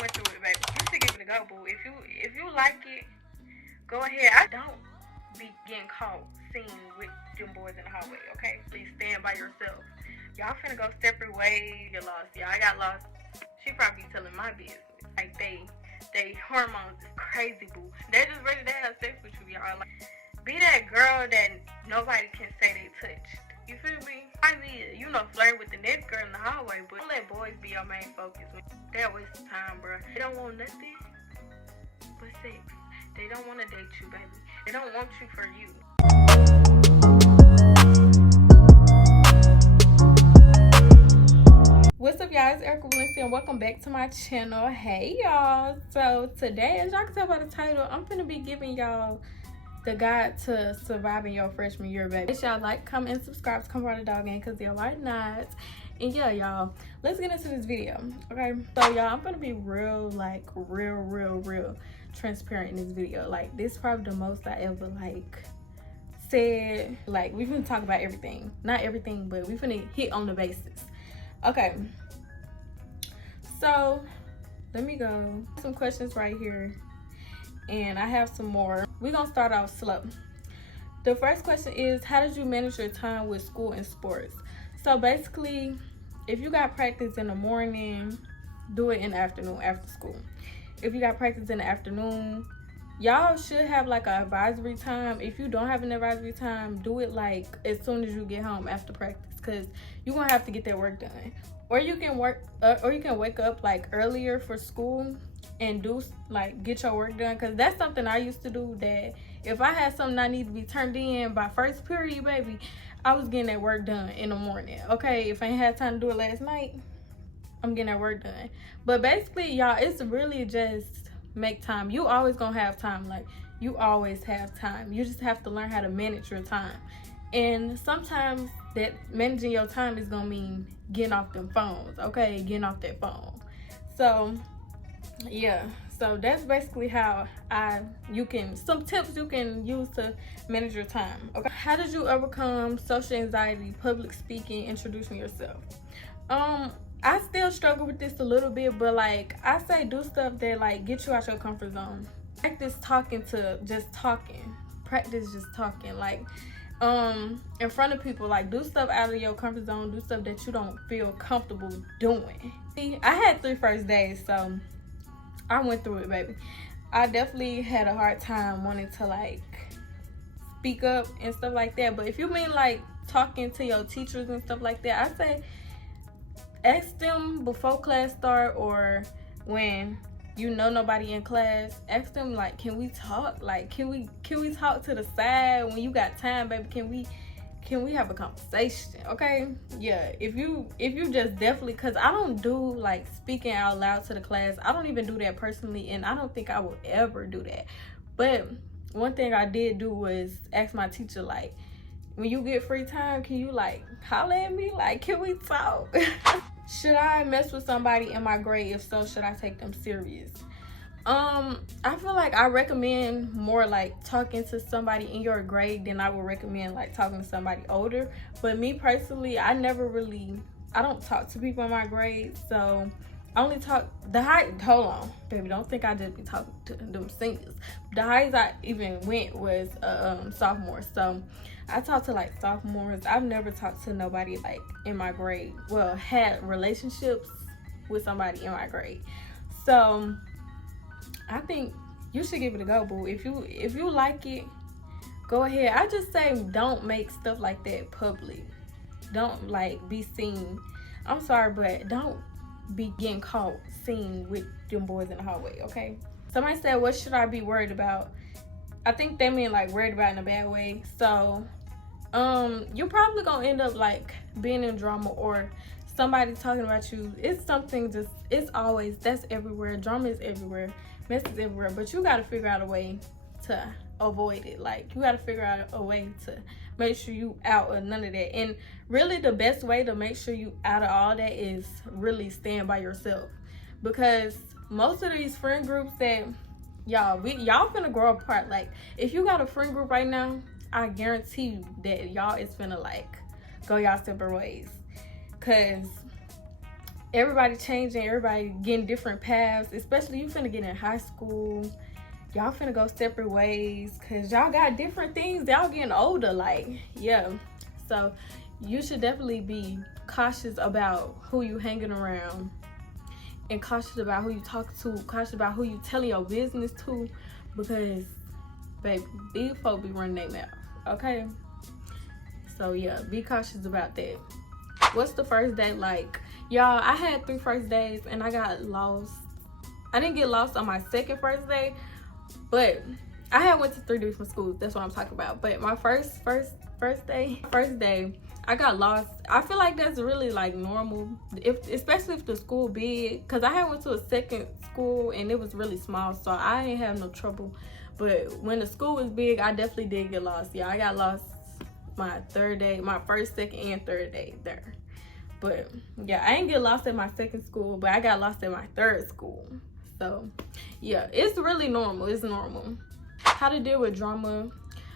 went through it, baby. You should give it a go, boo. If you like it, go ahead. I don't be getting caught seen with them boys in the hallway, okay? Please stand by yourself. Y'all finna go separate ways. Get lost. Yeah, I got lost. She probably telling my business. Like they hormones is crazy, boo. They just ready to have sex with you, y'all. Like, be that girl that nobody can say they touched. You feel me? I mean, you know, flirt with the next girl in the hallway, but don't let boys be your main focus. That waste of time, bro. They don't want nothing but sex. They don't want to date you, baby. They don't want you for you. What's up, y'all? It's Ericka Valencia and welcome back to my channel. Hey, y'all. So today, as y'all can tell by the title, I'm gonna be giving y'all the guide to surviving your freshman year, baby. If y'all like, comment, and subscribe to come part of the dog game, because y'all are not. And yeah, y'all, let's get into this video, okay? So y'all, I'm gonna be real transparent in this video. Like, this is probably the most I ever said. Like, we finna talk about everything, not everything, but we finna hit on the basis. Okay, so let me go some questions right here, and I have some more. We're gonna start off slow. The first question is, how did you manage your time with school and sports? So basically, if you got practice in the morning, do it in the afternoon after school. If you got practice in the afternoon, y'all should have like an advisory time. If you don't have an advisory time, do it like as soon as you get home after practice, because you're gonna have to get that work done. Or you can wake up like earlier for school and do get your work done, because that's something I used to do. That if I had something I need to be turned in by first period, baby, I was getting that work done in the morning. Okay, if I ain't had time to do it last night, I'm getting that work done. But basically, y'all, it's really just make time. You always gonna have time. Like, you always have time. You just have to learn how to manage your time. And sometimes that managing your time is gonna mean getting off them phones, okay? Getting off that phone. So yeah, so that's basically how some tips you can use to manage your time, okay? How did you overcome social anxiety, public speaking, introducing yourself? I still struggle with this a little bit, but I say do stuff that get you out your comfort zone. Practice just talking. Practice just talking. In front of people, do stuff out of your comfort zone. Do stuff that you don't feel comfortable doing. See, I had 3 first days, so I went through it, baby. I definitely had a hard time wanting to speak up and stuff like that. But if you mean talking to your teachers and stuff like that, I say ask them before class start, or when you know nobody in class. Ask them can we talk? Can we talk to the side when you got time, baby? Can we have a conversation? Okay, yeah. If you just definitely, because I don't do speaking out loud to the class. I don't even do that personally, and I don't think I will ever do that. But one thing I did do was ask my teacher, when you get free time, can you holler at me? Can we talk? Should I mess with somebody in my grade? If so, should I take them serious? I feel I recommend more talking to somebody in your grade than I would recommend talking to somebody older. But me personally, I don't talk to people in my grade, so I only talk hold on, baby, don't think I just be talking to them seniors. The highest I even went was sophomore, so I talked to sophomores. I've never talked to nobody in my grade, well, had relationships with somebody in my grade. So I think you should give it a go, boo. If you like it, go ahead. I just say don't make stuff like that public. Don't be seen. I'm sorry, but don't be getting caught seen with them boys in the hallway, okay? Somebody said, what should I be worried about? I think they mean worried about in a bad way. So you're probably gonna end up being in drama, or somebody talking about you. It's something that's everywhere. Drama is everywhere, mess is everywhere, but you gotta figure out a way to avoid it. You gotta figure out a way to make sure you out of none of that. And really the best way to make sure you out of all that is really staying by yourself, because most of these friend groups that y'all finna grow apart. If you got a friend group right now, I guarantee you that y'all is finna go y'all separate ways, because everybody changing, everybody getting different paths, especially you finna get in high school. Y'all finna go separate ways because y'all got different things. Y'all getting older, like, yeah. So you should definitely be cautious about who you hanging around, and cautious about who you talking to, cautious about who you telling your business to, because, baby, these folks be running their mouth, okay? So, yeah, be cautious about that. What's the first day like? Y'all, I had 3 first days, and I got lost. I didn't get lost on my second first day, but I had went to 3 different schools. That's what I'm talking about. But my first day, I got lost. I feel like that's really like normal, especially if the school big, because I had went to a second school and it was really small, so I ain't have no trouble. But when the school was big, I definitely did get lost. Yeah, I got lost my 3rd day, my 1st, 2nd, and 3rd day there. But yeah, I ain't get lost at my 2nd school, but I got lost at my 3rd school. So yeah, it's really normal. It's normal. How to deal with drama?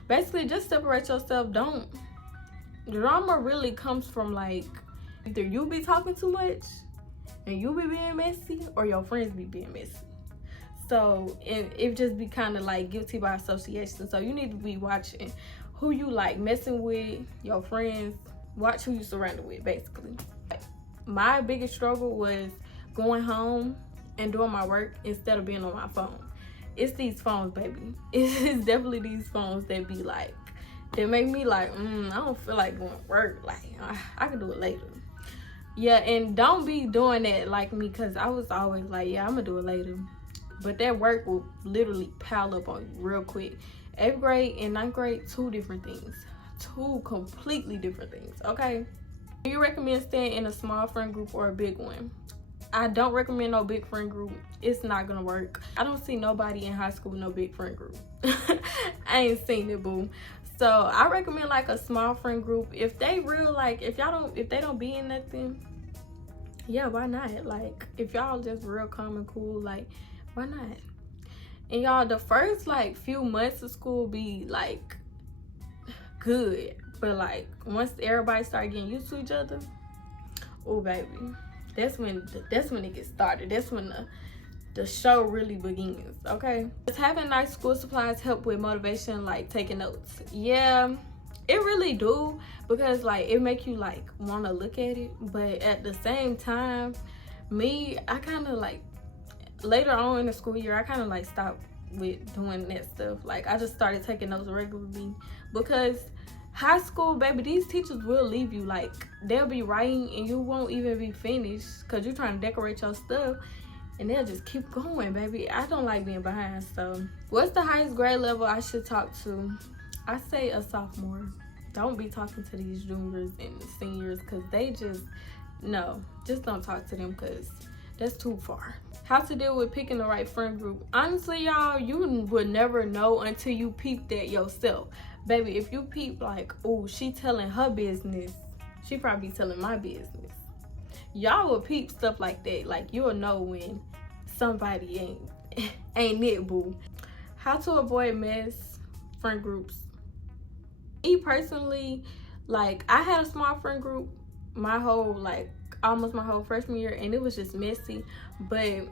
Basically, just separate yourself. Drama really comes from, like, either you be talking too much and you be being messy, or your friends be being messy. So it just be kind of like guilty by association. So you need to be watching who you like messing with, your friends. Watch who you surrounded with, basically. My biggest struggle was going home and doing my work instead of being on my phone. It's these phones, baby. It's definitely these phones that be like, that make me like, I don't feel like going to work. Like, I can do it later. Yeah, and don't be doing that like me, because I was always like, yeah, I'm going to do it later. But that work will literally pile up on you real quick. 8th grade and 9th grade, 2 different things. 2 completely different things, okay? Do you recommend staying in a small friend group or a big one? I don't recommend no big friend group. It's not gonna work. I don't see nobody in high school with no big friend group. I ain't seen it, boo. So I recommend like a small friend group. If they real, like, if they don't be in nothing, yeah, why not? Like, if y'all just real calm and cool, like, why not? And y'all, the first like few months of school be like good, but like once everybody start getting used to each other, oh baby, that's when it gets started. That's when the show really begins, okay? Does having nice school supplies help with motivation, like taking notes? Yeah, it really do, because like it make you like want to look at it. But at the same time, I kind of like, later on in the school year, I kind of like stopped with doing that stuff. Like, I just started taking notes regularly, because high school, baby, these teachers will leave you. Like, they'll be writing and you won't even be finished because you're trying to decorate your stuff, and they'll just keep going, baby. I don't like being behind. So what's the highest grade level I should talk to? I say a sophomore. Don't be talking to these juniors and seniors, because they just don't talk to them, because that's too far. How to deal with picking the right friend group? Honestly, y'all, you would never know until you peep that yourself. Baby, if you peep like, oh, she telling her business, she probably telling my business. Y'all will peep stuff like that. Like, you'll know when somebody ain't it, boo. How to avoid mess friend groups? Me personally, like, I had a small friend group my whole, like, almost my whole freshman year, and it was just messy. But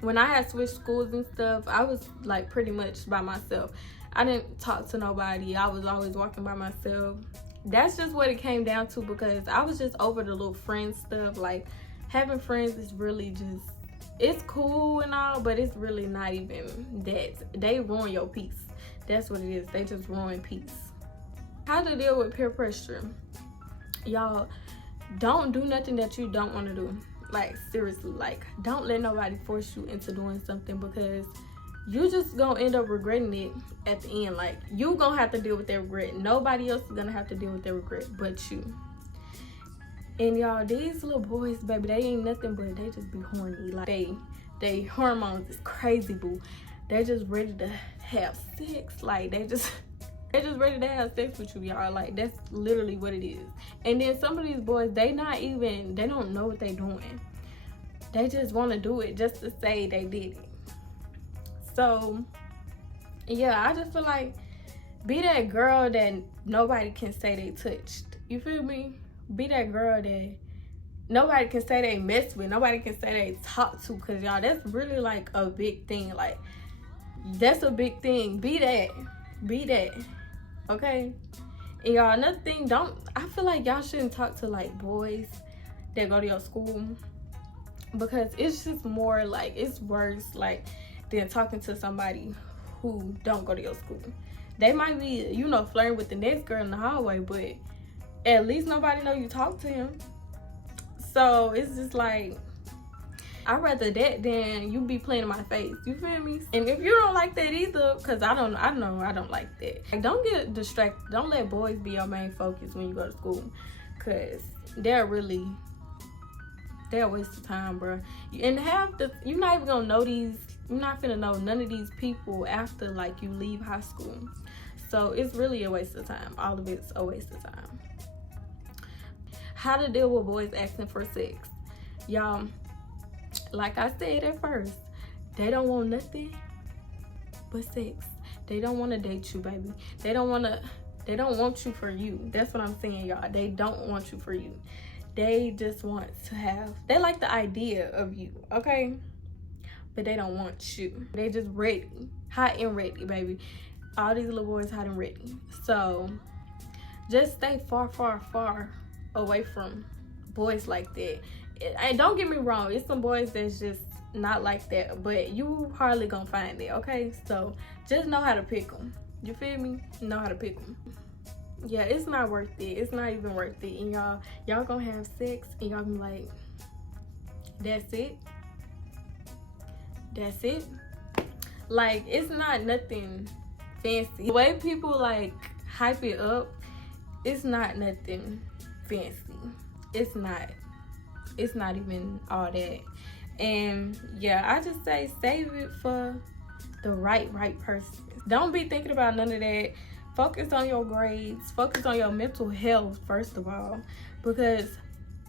when I had switched schools and stuff, I was like pretty much by myself. I didn't talk to nobody. I was always walking by myself. That's just what it came down to, because I was just over the little friend stuff. Like, having friends is really just, it's cool and all, but it's really not even that. They ruin your peace. That's what it is. They just ruin peace. How to deal with peer pressure? Y'all, don't do nothing that you don't want to do. Like, seriously, like, don't let nobody force you into doing something, because you just gonna end up regretting it at the end. Like, you gonna have to deal with that regret. Nobody else is gonna have to deal with that regret but you. And y'all, these little boys, baby, they ain't nothing but they just be horny. Like, they hormones is crazy, boo. They just ready to have sex. Like, they just ready to have sex with you, y'all. Like, that's literally what it is. And then some of these boys, they don't know what they doing. They just want to do it just to say they did it. So yeah, I just feel like, be that girl that nobody can say they touched. You feel me? Be that girl that nobody can say they mess with, nobody can say they talk to, because y'all, that's really like a big thing. Like, that's a big thing. Be that, okay? And y'all, another thing, I feel like y'all shouldn't talk to like boys that go to your school, because it's just more like, it's worse like than talking to somebody who don't go to your school. They might be, you know, flirting with the next girl in the hallway, but at least nobody know you talk to him. So it's just like, I'd rather that than you be playing in my face. You feel me? And if you don't like that either, because I know I don't like that. Like, don't get distracted. Don't let boys be your main focus when you go to school, because they're a waste of time, bro. And you're not even gonna know these. You're not gonna know none of these people after like you leave high school. So it's really a waste of time. All of it's a waste of time. How to deal with boys asking for sex. Y'all, like I said at first, they don't want nothing but sex. They don't want to date you, baby. They don't want you for you. That's what I'm saying, y'all. They don't want you for you. They just want to they like the idea of you, okay? But they don't want you. They just ready, hot and ready, baby. All these little boys hot and ready. So just stay far, far, far away from boys like that. And don't get me wrong, it's some boys that's just not like that, but you hardly gonna find it, okay? So just know how to pick them. You feel me? Know how to pick them. Yeah, it's not worth it. It's not even worth it. And y'all gonna have sex and y'all gonna be like, that's it? That's it? Like, it's not nothing fancy. The way people like hype it up, it's not nothing fancy. It's not even all that. And yeah, I just say save it for the right person. Don't be thinking about none of that. Focus on your grades. Focus on your mental health, first of all, because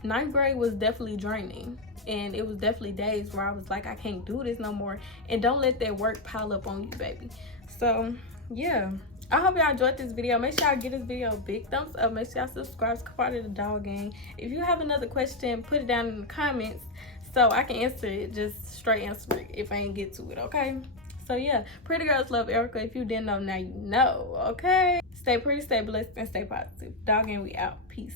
9th grade was definitely draining, and it was definitely days where I was like, I can't do this no more. And don't let that work pile up on you, baby. So yeah, I hope y'all enjoyed this video. Make sure y'all give this video a big thumbs up. Make sure y'all subscribe to part of the dog gang. If you have another question, put it down in the comments so I can answer it. Just straight answer it if I ain't get to it, okay? So yeah, pretty girls love Ericka. If you didn't know, now you know, okay? Stay pretty, stay blessed, and stay positive. Dog gang, we out. Peace.